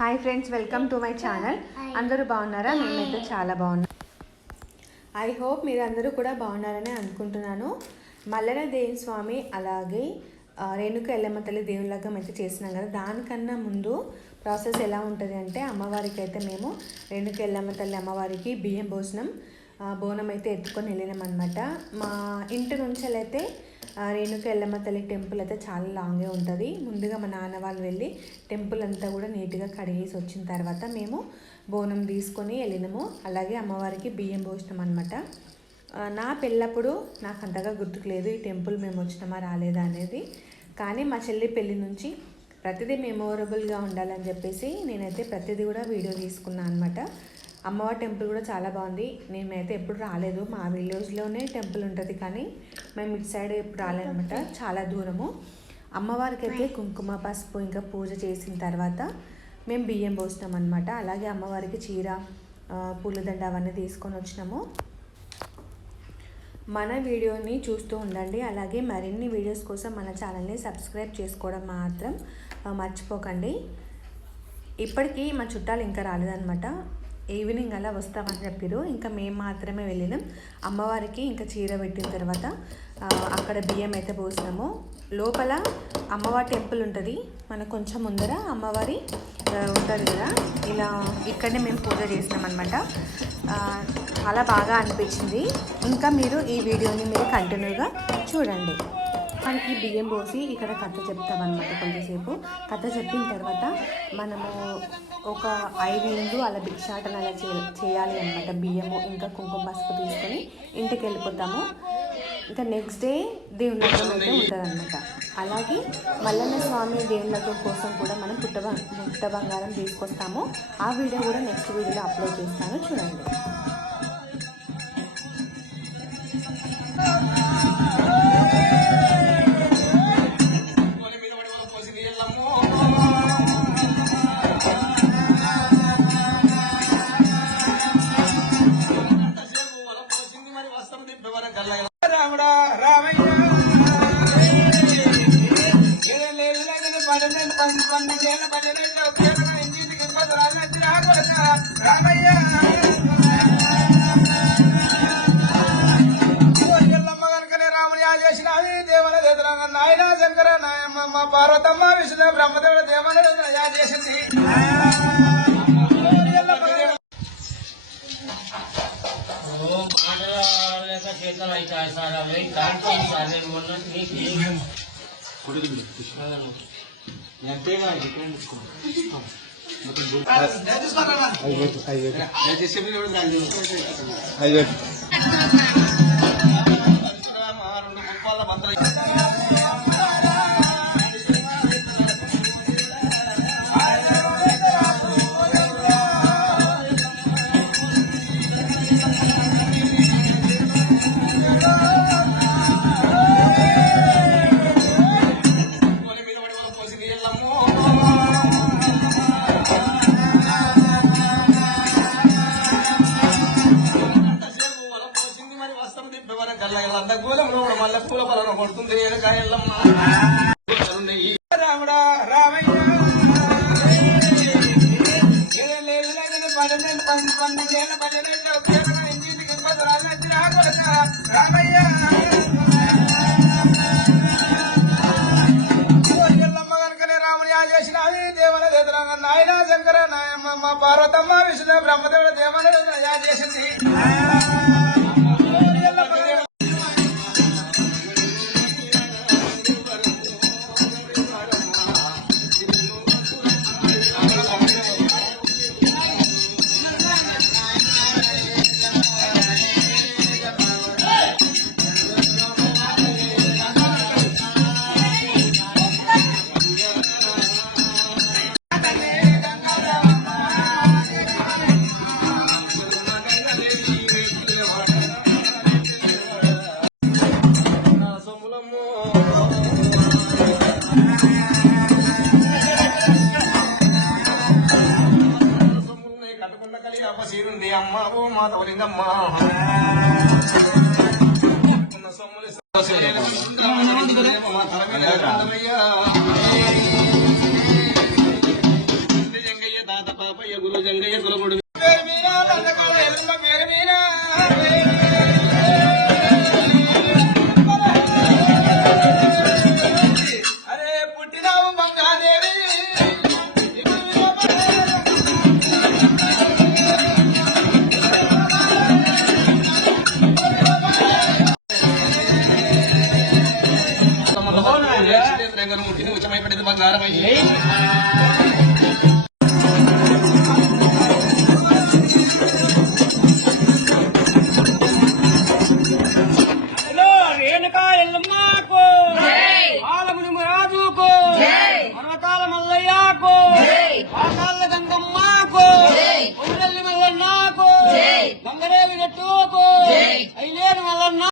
Hi friends welcome to my channel అందరూ బాగున్నారా? మేమైతే చాలా బాగున్నాం. ఐ హోప్ మీరు అందరూ కూడా బాగున్నారని అనుకుంటున్నాను. మల్లన దేవి స్వామి అలాగే రేణుక ఎల్లమ్మ తల్లి దేవుని లగ్గం అయితే చేసినాం కదా. దానికన్నా ముందు ప్రాసెస్ ఎలా ఉంటుంది అంటే అమ్మవారికి అయితే మేము రేణుక ఎల్లమ్మ తల్లి అమ్మవారికి బియ్యం భోజనం బోనం అయితే ఎత్తుకొని వెళ్ళినాం అనమాట మా ఇంటి నుంచి అయితే రేణుక ఎల్లమ్మ తల్లి టెంపుల్ అయితే చాలా లాంగే ఉంటుంది. ముందుగా మా నాన్న వాళ్ళు వెళ్ళి టెంపుల్ అంతా కూడా నీట్గా కడిగేసి వచ్చిన తర్వాత మేము బోనం తీసుకొని వెళ్ళినాము. అలాగే అమ్మవారికి బియ్యం పోసినాం అనమాట నా పెళ్ళప్పుడు నాకు అంతగా గుర్తుకు లేదు ఈ టెంపుల్ మేము వచ్చినామా రాలేదా అనేది. కానీ మా చెల్లి పెళ్ళి నుంచి ప్రతిదీ మెమొరబుల్గా ఉండాలని చెప్పేసి నేనైతే ప్రతిదీ కూడా వీడియో తీసుకున్నాను అనమాట అమ్మవారి టెంపుల్ కూడా చాలా బాగుంది. నేనైతే ఎప్పుడు రాలేదు. మా విలేజ్లోనే టెంపుల్ ఉంటుంది కానీ మేము ఇటు సైడ్ ఎప్పుడు రాలేదన్నమాట. చాలా దూరము. అమ్మవారికి అయితే కుంకుమ పసుపు ఇంకా పూజ చేసిన తర్వాత మేము బియ్యం పోసినాం అనమాట అలాగే అమ్మవారికి చీర పూలదండ అవన్నీ తీసుకొని వచ్చినాము. మన వీడియోని చూస్తూ ఉండండి. అలాగే మరిన్ని వీడియోస్ కోసం మన ఛానల్ని సబ్స్క్రైబ్ చేసుకోవడం మాత్రం మర్చిపోకండి. ఇప్పటికీ మా చుట్టాలు ఇంకా రాలేదన్నమాట. ఈవినింగ్ అలా వస్తామని చెప్పారు. ఇంకా మేము మాత్రమే వెళ్ళినాం. అమ్మవారికి ఇంకా చీర పెట్టిన తర్వాత అక్కడ బియ్యం అయితే పోసినాము లోపల అమ్మవారి టెంపుల్ ఉంటుంది. మనకు కొంచెం ముందర అమ్మవారి ఉంటుంది కదా. ఇలా ఇక్కడనే మేము పూజ చేసినామన్నమాట. అనమాట చాలా బాగా అనిపించింది. ఇంకా మీరు ఈ వీడియోని మీరు కంటిన్యూగా చూడండి. మనకి బియ్యం పోసి ఇక్కడ కథ చెప్తామన్నమాట కొంచెంసేపు కథ చెప్పిన తర్వాత మనము ఒక ఐదు ఇండ్లు అలా భిక్షాటన అలా చే చేయాలి అనమాట బియ్యము ఇంకా కుంకుమ పసుపు తీసుకొని ఇంటికి వెళ్ళిపోతాము. ఇంకా నెక్స్ట్ డే దేవుని అయితే ఉంటుంది అనమాట అలాగే మల్లన్న స్వామి దేవుని కోసం కూడా మనం పుట్ట పుట్ట బంగారం తీసుకొస్తాము. ఆ వీడియో కూడా నెక్స్ట్ వీడియోలో అప్లోడ్ చేస్తాను. చూడండి. రాముడా రాకూడదు. రామయ్య. ఎల్లమ్మ దేవుని నాయన శంకర నాయమ్మ పార్వతమ్మ విష్ణు బ్రహ్మదేవుడు దేవుని చేసింది नाही काय ते चालेल म्हणून मी घेईन ते माझी पण రాళ్ళు వచ్చి రాకూడదు. రామయ్య కనుకనే దేవుని నాయన శంకర నాయమ్మ పార్వతమ్మ విష్ణు బ్రహ్మదేవుడు దేవుని చేసింది అపశీరుంది కలి అమ్మ ఓ మాత వలిందమ్మ సొమ్ములు ప్రారంభమైంది గంగమ్మాకు గంగరేవి నెట్టుకు. అయ్యేను మల్లన్న